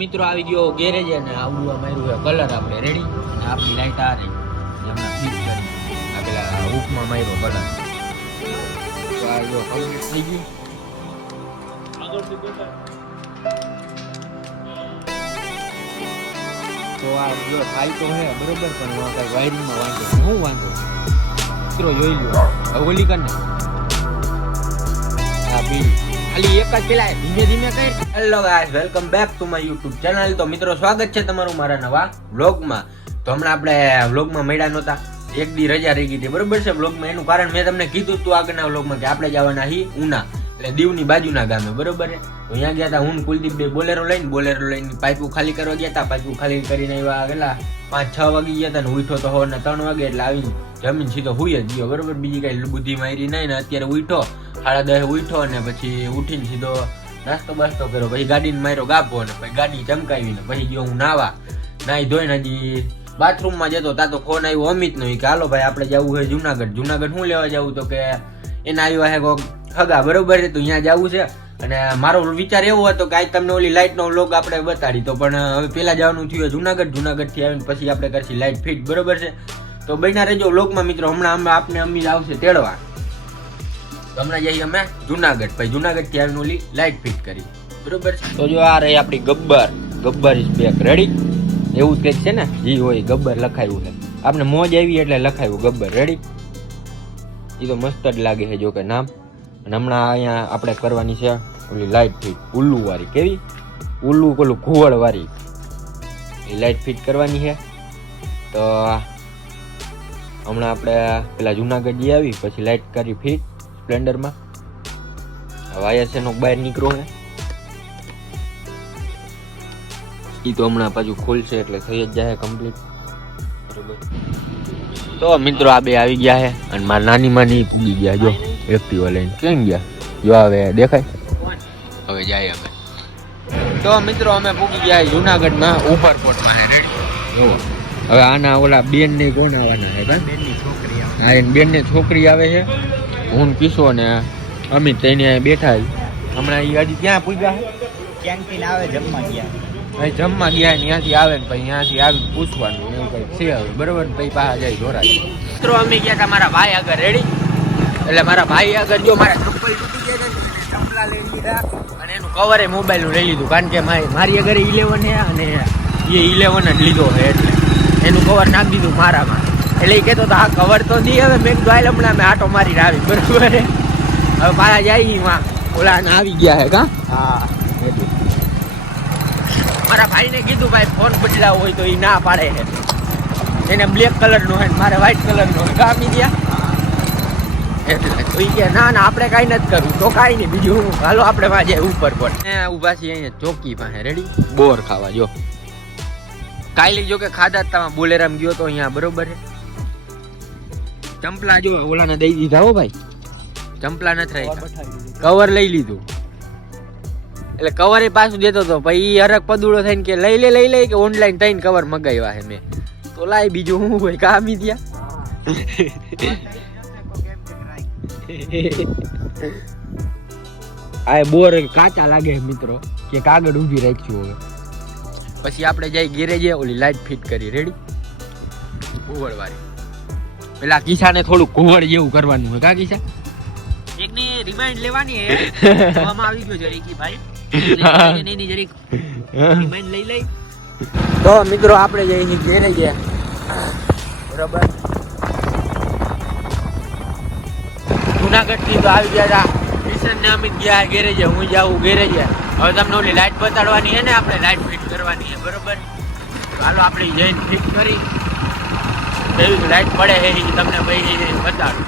મિત્રો આવી ગયો ગેરેજ અને આવડું માર્યું છે કલર આપણે રેડી અને આપણી લાઈટ આ રહી હમણાં ફિટ કરી આ પેલા હુકમાં માર્યો કલર તો આ જો કમ્પ્લીટ થઈ ગયું તો આ જો થાય તો હે બરોબર પણ કઈ વાયરિંગમાં વાંધો હું વાંધો મિત્રો જોઈ લ્યો હવે ઓલી કરીને આ બીજી ખાલી એક જ પેલા ધીમે ધીમે કઈ hello guys welcome back to my YouTube channel. તો મિત્રો સ્વાગત છે તમારું મારા નવા વ્લોગમાં. તો હમણાં આપણે વ્લોગમાં મળ્યા નહોતા, એક દી રજા રહી ગઈ હતી બરોબર છે વ્લોગમાં. એનું કારણ મેં તમને કીધું હતું આગળના વ્લોગમાં કે આપણે જવાના હી ઉના એટલે દીવની બાજુના ગામે બરોબર છે. તો અહીંયા ગયા હતા હું કુલદીપ બે બોલેરો લઈને પાઇપો ખાલી કરવા ગયા હતા. પાઇપો ખાલી કરીને આવ્યા કેટલા 5-6 વાગી ગયા હતા ને ઉઠો તો સવારના 3 વાગે એટલે આવીને જમીન સીધો હુઈ જ ગયો બરોબર. બીજી કઈ બુદ્ધિ મારી નહીં ને અત્યારે ઉઠો 10:30 ઉઠો ને પછી ઉઠીને સીધો નાસ્તો બાસ્તો કર્યો, પછી ગાડીને માર્યો ગાભો ને પછી ગાડી ચમકાવીને પછી ગયો હું નાહી ધોઈને હજી બાથરૂમમાં જતો તા તો ફોન આવ્યો અમિતનો કે હાલો ભાઈ આપણે જવું છે જુનાગઢ શું લેવા જવું? તો કે એના આવ્યો હે કોક હગા બરોબર છે, તો અહીંયા જવું છે. અને મારો વિચાર એવો હતો કે આજ તમને ઓલી લાઇટનો વ્લોગ આપણે બતાડી, તો પણ હવે પેલા જવાનું થયું જુનાગઢથી આવીને પછી આપણે કરશી લાઇટ ફિટ બરોબર છે. તો બન્યા રહેજો વ્લોગમાં મિત્રો. હમણાં આપને અમી આવશે તેડવા, હમણાં જઈએ અમે જુનાગઢ, પછી જુનાગઢથી આવીને ઓલી લાઇટ ફિટ કરી બરોબર છે. તો જો આ રહી આપણી ગબ્બર ઇઝ બેક રેડી, એવું જ કંઈક છે ને જી હોય ગબ્બર લખાયું છે. આપણે મોજ આવી એટલે લખાયું ગબ્બર રેડી. એ તો મસ્ત જ લાગે છે જો કે નામ. અને હમણાં અહીંયા આપણે કરવાની છે ઓલી લાઇટ ફિટ ઉલ્લુ વાળી, કેવી ઉલ્લુ પેલું ઘુવડ વાળી એ લાઇટ ફિટ કરવાની છે. તો હમણાં આપણે પેલા જુનાગઢ જઈ આવી પછી લાઇટ કરી ફિટ સ્પ્લેન્ડરમાં. હવે આઈએસએનો બહાર નીકળો છે એ તો હમણાં પાછું ખોલશે એટલે થઈ જ જાય કમ્પ્લીટ બરોબર. તો મિત્રો આ બે આવી ગયા છે અને મારા નાની માં પૂગી ગયા જો એક્ટિવા લઈને. કેમ ગયા જો હવે દેખાય? હવે જાય અમે. તો મિત્રો અમે પૂગી ગયા જુનાગઢમાં ઉપરકોટમાં રેડી. જુઓ હવે આના ઓલા બેન ને કોણ આવવાના છે? બેનની છોકરી આવે છે, હું કિશો ને અમિત તેને બેઠા. હમણાં એ હજી ક્યાં પૂગ્યા છે? કેન્ટીન આવે જમવા ગયા ત્યાંથી આવે ને પછી ત્યાંથી આવી પૂછવાનું એવું કઈક છે હવે બરોબર. પછી પાછા જાય ધોરા. મિત્રો અમે ગયા હતા મારા ભાઈ આગળ રેડી, એટલે મારા ભાઈ આગળ જો મારા ચપ્પલ તૂટી ગયા ને ચંપલા લઈ લીધા અને એનું કવરે મોબાઈલ નું લઈ લીધું, કારણ કે મારી આગળ 11 છે અને એ 11 જ લીધો છે એટલે એનું કવર નાખી દીધું મારામાં. એટલે એ કહેતો હા કવર તો દી. હવે મેં કીધું હમણાં મેં આટો મારીને આવી બરોબર. હવે પાછા જાય એમાં ઓલા આવી ગયા હે કા. હા મારા ભાઈને કીધું ભાઈ ફોન બદલાવો હોય તો એ ના પાડે છે. એને બ્લેક કલરનો હોય મારે વ્હાઈટ કલરનો હોય કાપી ગયા એટલે તો કે ના આપણે કાંઈ નથી કરવું. તો કાંઈ નહીં બીજું હું હાલો આપણે વાજે ઉપર પર ઊભા છીએ અહીંયા ચોકી પાસે રેડી બોર ખાવા. જો કાલે જો કે ખાધા તમે બોલેરામ ગયો તો અહીંયા બરોબર છે. ચંપલા જો ઓલાને દઈ દીધા હો ભાઈ, ચંપલા નથી રાખ્યા, કવર લઈ લીધું. એટલે કવર પાછું દેતો હતો પછી હરક પદુડો થઈને કે લઈ લે કે ઓનલાઈન થઈને કવર મગાવ્યા છે મેં. તો લાય બીજું હું હોય કામી ત્યાં. આ બોર કાચા લાગે મિત્રો કે કાગળ ઊભી રાખ્યું. હવે પછી આપણે જઈ ગેરેજે ઓલી લાઈટ ફિટ કરી રેડી ઘુવડ વાળી. પેલા કિસાને થોડું ઘુવડ જેવું કરવાનું હોય કા કિસા? એકની રિમાઇન્ડ લેવાની હે આમાં આવી ગયો જરીકી ભાઈ નહીં જરીક રિમાઇન્ડ લઈ. તો મિત્રો આપણે જઈએ ગેરેજે બરાબર. જુનાગઢ થી તો આવી ગયા હતા કિશન ને અમિત ગયા ગેરેજે, હું જાઉં ગેરેજે. હવે તમને ઓલી લાઈટ બતાડવાની છે ને, આપણે લાઈટ ફિટ કરવાની છે બરોબર. હાલો આપણે જઈને ફિટ કરી એવી લાઈટ પડે છે એ તમને ભાઈ બતાડું.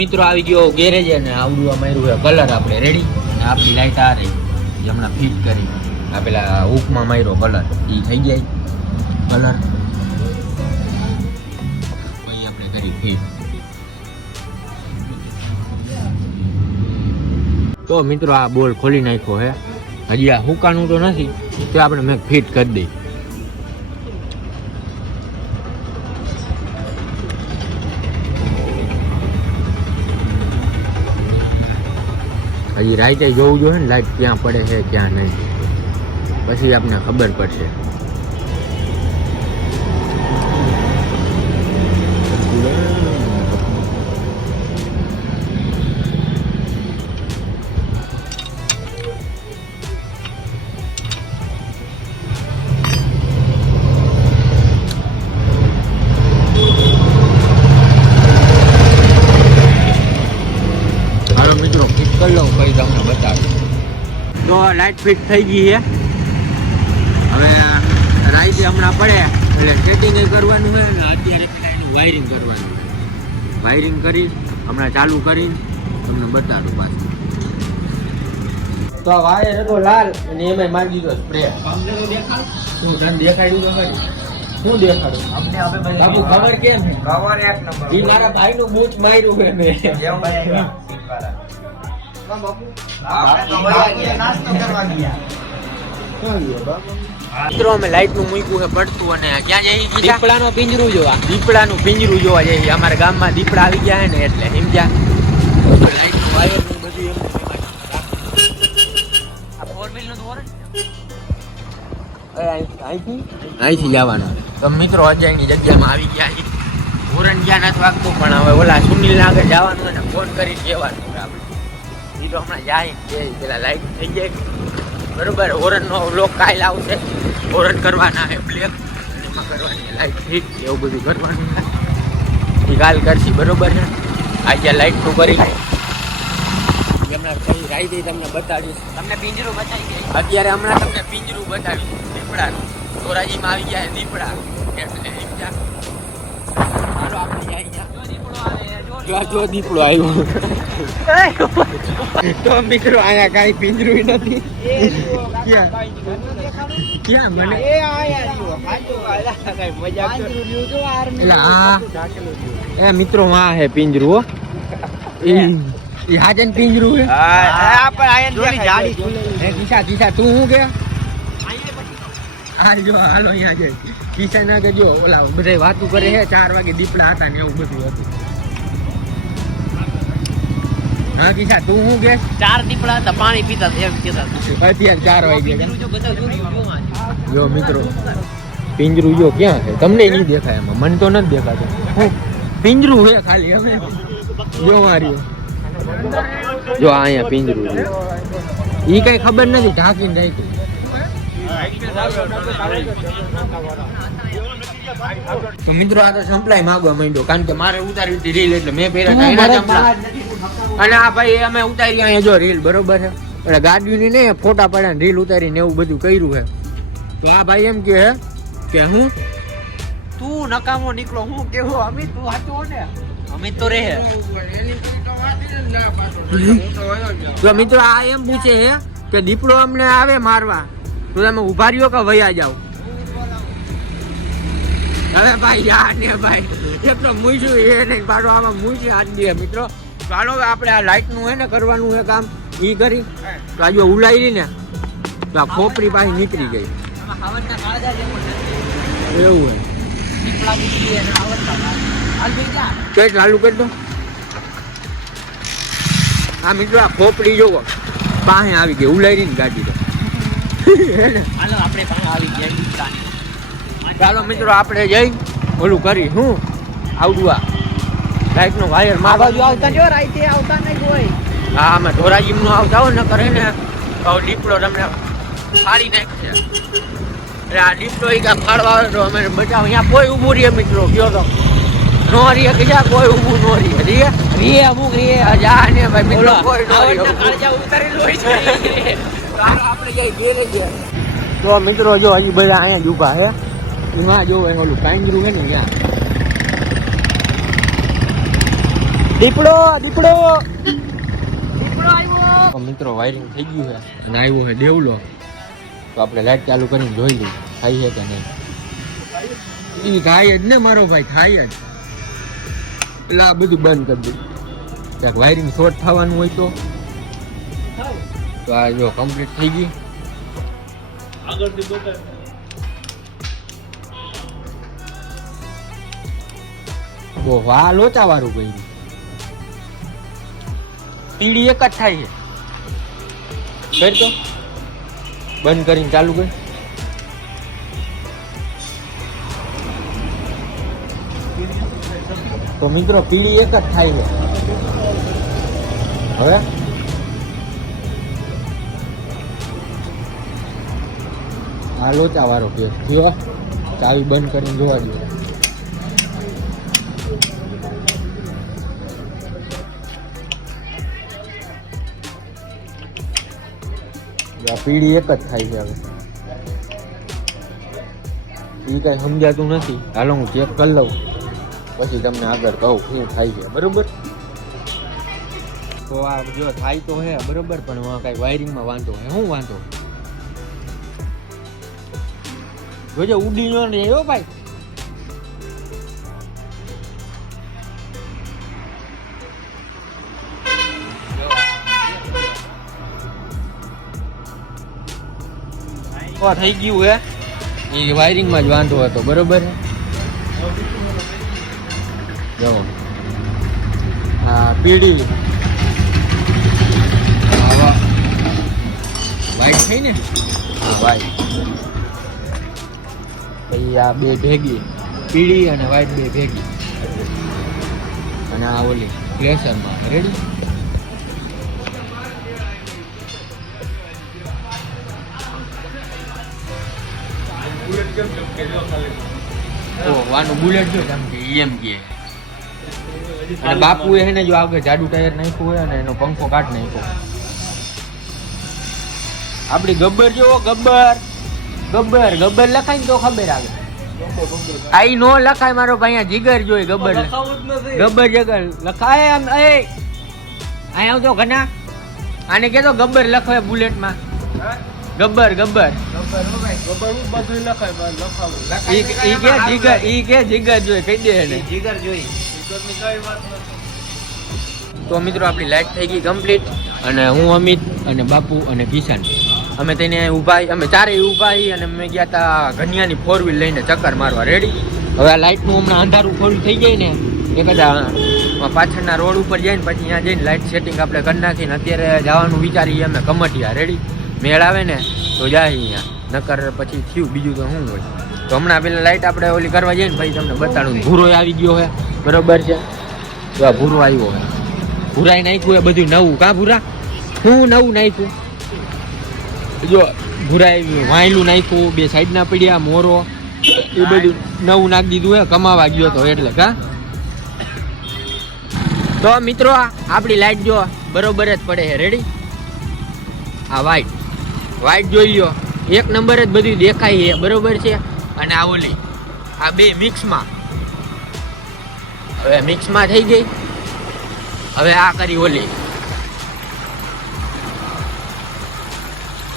મિત્રો આવી ગયો ગેરેજે ને આવડું માર્યું છે કલર આપણે રેડી. અને આપણી લાઈટ આ રહી હમણાં ફિટ કરી. આ પેલા હુકમાં માર્યો કલર એ થઈ જાય કલર પછી આપણે કરી ફિટ. તો મિત્રો આ બોલ ખોલી નાખ્યો હે, હજી આ હુકાનું તો નથી તો આપણે મેં ફિટ કરી દઈ. હજી રાઈટે જોવું જોઈએ ને લાઈટ ક્યાં પડે છે ક્યાં નહીં, પછી આપને ખબર પડશે. મિત્રો ફિટ કરી લઉં પછી તમને બતાવું. તો લાઈટ ફિટ થઈ ગઈ છે. હવે રાઈતે હમણાં પડે એટલે સેટિંગ કરવાનું છે ને અત્યારે એનું વાયરિંગ કરવાનું છે. વાયરિંગ કરી હમણાં ચાલુ કરીને તમને બતાવું પાછું. તો આ વાયર હતો લાલ અને એમાં મારી દીધો સ્પ્રે. અમને તો દેખાડું શું તને દેખાડ્યું તો ખરી? શું દેખાડું અમને? હવે બાપુ ખબર કેમ છે? ખબર એક નંબર. ઈ મારા ભાઈનું બૂચ માર્યું છે મેં. મિત્રો અમે લાઈટ નું મૂક્યું છે પડતું અને ક્યાં જઈ દીપડાનું પિંજરું જોવા. દીપડાનું પિંજરું જોવા જઈએ. અમારા ગામમાં દીપડા આવી ગયા છે ને એટલે એમ ક્યાં લાઈટ નું વાયર નું બધું એમ આ 4 નું દોર અહીંથી જવાનું. તો મિત્રો અજયની જગ્યામાં આવી ગયા છે. હોરન જ્યાં નથી વાગતું પણ હવે ઓલા સુનિલ ના આગળ જવાનું અને ફોન કરી કહેવાનું આપણે. એ તો હમણાં જાય કે પેલા લાઈટ થઈ જાય બરોબર. હોરન નો લોક કાલ આવશે. હોરન કરવાના છે બ્લેક એમાં કરવાની લાઈટ ફિટ એવું બધું કરવાનું એ કાલ કરશી બરોબર છે. આજે લાઈટ નું કરી હમણાં કઈ રાઈ તમને બતાવીશ. તમને પિંજરું બતાવી દે અત્યારે. હમણાં તમને પિંજરું બતાવીશ દીપડાનું. ધોરાજીમાં આવી ગયા દીપડા એટલે ચાલો આપણે જો દીપડો આવ્યો. તો મિત્રો આયા કઈ પિંજરું નથી. ક્યાં મને એ મિત્રો માં હે પિંજરું. એ હાજન પિંજરું હે. કિસા તું હું કે હાલો અહીંયા છે. કિસા ના કે જો ઓલા બધા વાતું કરે છે 4 વાગે દીપડા હતા ને એવું બધું હતું. હા કિસા તું હું કે 4 દીપડા હતા પાણી પીતા એમ કેતા. અત્યારે 4 વાગે જો મિત્રો પિંજરું જો ક્યાં છે તમને નહીં દેખાય એમાં. મને તો નથી દેખાતું. પિંજરું છે ખાલી. હવે જો માર્યું જો અહીંયા પિંજરું છે. ઈ કઈ ખબર નથી ઢાંકીને રાખી. તો મિત્રો આ તો સંપલાય માંગવા માંડ્યો કારણ કે મારે ઉતારી હતી રીલ એટલે મેં પહેર્યા એના સંપલા. અને આ ભાઈ અમે ઉતારી અહીંયા જો રીલ બરોબર છે. એટલે ગાડીની ને ફોટા પડ્યા રીલ ઉતારીને એવું બધું કર્યું છે. તો આ ભાઈ એમ કે હું તું નકામો નીકળો હું કેવો અમિત તું હાચો ને અમિત તો રહે. તો મિત્રો આ એમ પૂછે છે કે દીપડો અમને આવે મારવા તો તમે ઉભા રહ્યો કે વયા જાવ. હવે ભાઈ યાર ને ભાઈ એટલો મૂછું એ નહીં પાડો આમાં મૂછી હાથ દે મિત્રો. ચાલો આપણે આ લાઈટ નું હે ને કરવાનું છે કામ ઈ કરી. તો આ જો ઉલાઈ ને તો આ ખોપરી પાછી નીકળી ગઈ એવું હે. ચાલુ કરી દો. આ મિત્રો આ ખોપડી જોવો પાસે આવી ગઈ ઉલાઈ ની ગાડી તો. હાલો આપણે પાસે આવી ગયા. ચાલો મિત્રો આપણે જઈ ઓલું કરી હું આવડું આ લાઈટ નો વાયર માં આવતા જો રાઈતે આવતા નહીં કોઈ. હા અમે ધોરાજીમ નો આવતા હોય ને કરે ને તો દીપડો તમને ફાડી નાખશે. એટલે આ દીપડો ફાડવા આવે તો અમે બચાવ. અહીંયા કોઈ ઊભું રહીએ મિત્રો કયો તો નો રહીએ કે જ્યાં કોઈ ઊભું નો રહીએ રીએ અમુક રીએ જા ને ભાઈ મિત્રો કોઈ નો રહીએ. આપણે જઈ ઘેરે ગયા. તો મિત્રો જો હજી બધા અહીંયા જ ઊભા હે. એમાં જો ઓલું પાંજરું હે ને ત્યાં દીપડો આવ્યો. મિત્રો વાયરિંગ થઈ ગયું છે અને આવ્યો છે દેવલો. તો આપણે લાઈટ ચાલુ કરીને જોઈ લઈએ થાય છે કે નહીં. એ ખાય જ ને મારો ભાઈ ખાય જ. એટલે આ બધું બંધ કરી દઉં. ક્યાંક વાયરિંગ શોર્ટ થવાનું હોય તો આ જો કમ્પ્લીટ થઈ ગઈ. લોચા વાળું કર્યું. પીડી એક જ થાય છે કર તો બંધ કરીને ચાલુ કર. તો મિત્રો પીળી એક જ થાય છે હવે. આ લોચા વાળો કેસ થયો. ચાવી બંધ કરીને જોવા દો. આ પીળી એક જ થાય છે હવે. એ કઈ સમજાતું નથી. હાલો હું ચેક કરી લઉં પછી તમને આગળ કહું શું થાય છે. બરોબર. તો આ જો થાય તો હે બરોબર, પણ કઈ વાયરિંગમાં વાંધો હે. શું વાંધો જોજે ઉડી નો ને એવો ભાઈ. થઈ ગયું હે એ વાયરિંગમાં જ વાંધો હતો. બરોબર જો હા પીળી વાઈટ થઈ ને. હા વાઈટ. પછી આ બે ભેગી પીળી અને વાઈટ બે ભેગી અને આ ઓલી પ્રેશરમાં. રેડી. વાનું બુલેટ જો કેમ કે એમ કે અને બાપુ એને જો આગળ જાડુ ટાયર નાખ્યું હોય અને એનો પંખો કાઢ નાખ્યો. આપડી ગબ્બર જોવો ગબ્બર ગબ્બર ગબ્બર લખાય ને તો ખબર આવે. આઈ નો લખાય મારો ભાઈ જીગર જોઈ ગબ્બર ગબ્બર જગર લખાય આમ. એ અહીં આવતો ઘણા આને કેતો ગબ્બર લખાય બુલેટ માં. ગબ્બર ગબ્બર જીગર જોઈ કહી દે એને જીગર જોઈ. તો મિત્રો આપણી લાઈટ થઈ ગઈ કમ્પ્લીટ અને હું અમિત અને બાપુ અને કિશન અમે તેને ઊભા અમે ચારેય ઊભા અને અમે ગયા હતા ઘનિયાની 4 વ્હીલ લઈને ચક્કર મારવા. રેડી. હવે આ લાઇટનું હમણાં અંધારું થોડું થઈ જાય ને એ પાછળના રોડ ઉપર જઈને પછી ત્યાં જઈને લાઇટ સેટિંગ આપણે કરી નાખીને અત્યારે જવાનું વિચારીએ અમે કમટિયા. રેડી. મેળ આવે ને તો જાય અહીંયા, નકર પછી થયું બીજું તો શું હોય. તો હમણાં પેલા લાઇટ આપણે ઓલી કરવા જઈએ ને પછી તમને બતાડું. ભૂરો આવી ગયો હે. બરોબર છે. તો આ ભૂરો આવ્યો હે. ભૂરાઈ નાખ્યું એ બધું નવું. કા ભૂરા શું નવું નાખ્યું જો ભૂરાઈ વાયલું નાખ્યું. બે સાઈડના પડ્યા મોરો એ બધું નવું નાખી દીધું હે. કમાવા ગયો તો એટલે કા. તો મિત્રો આપણી લાઈટ જો બરોબર જ પડે છે. રેડી. આ વાઈટ જોઈ લ્યો એક નંબર જ બધું દેખાય છે. બરોબર છે. અને આ ઓલી આ બે મિક્સમાં હવે મિક્સમાં થઈ ગઈ. હવે આ કરી ઓલી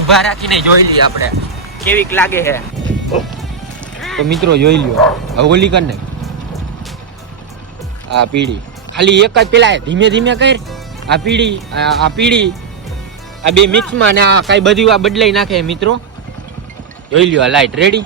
ઉભા રાખીને જોઈ લઈએ આપણે કેવીક લાગે છે. તો મિત્રો જોઈ લ્યો હવે ઓલી કર ને આ પીળી ખાલી એક જ પેલા ધીમે ધીમે કર. આ પીળી આ બે મિક્સમાં ને આ કઈ બધું આ બદલાઈ નાખે મિત્રો. જોઈ લ્યો આ લાઈટ. રેડી.